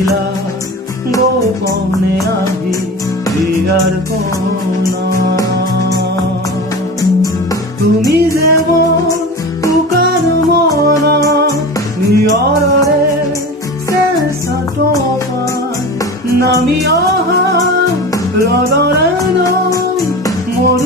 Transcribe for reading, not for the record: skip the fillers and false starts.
দিলা গোপনে আহি দিগার কোনা তুমি যেমন উকার মনা নিয়ৰে চেষ্টা তোমাৰ নামি অহা ৰদৰে নৈ মোৰ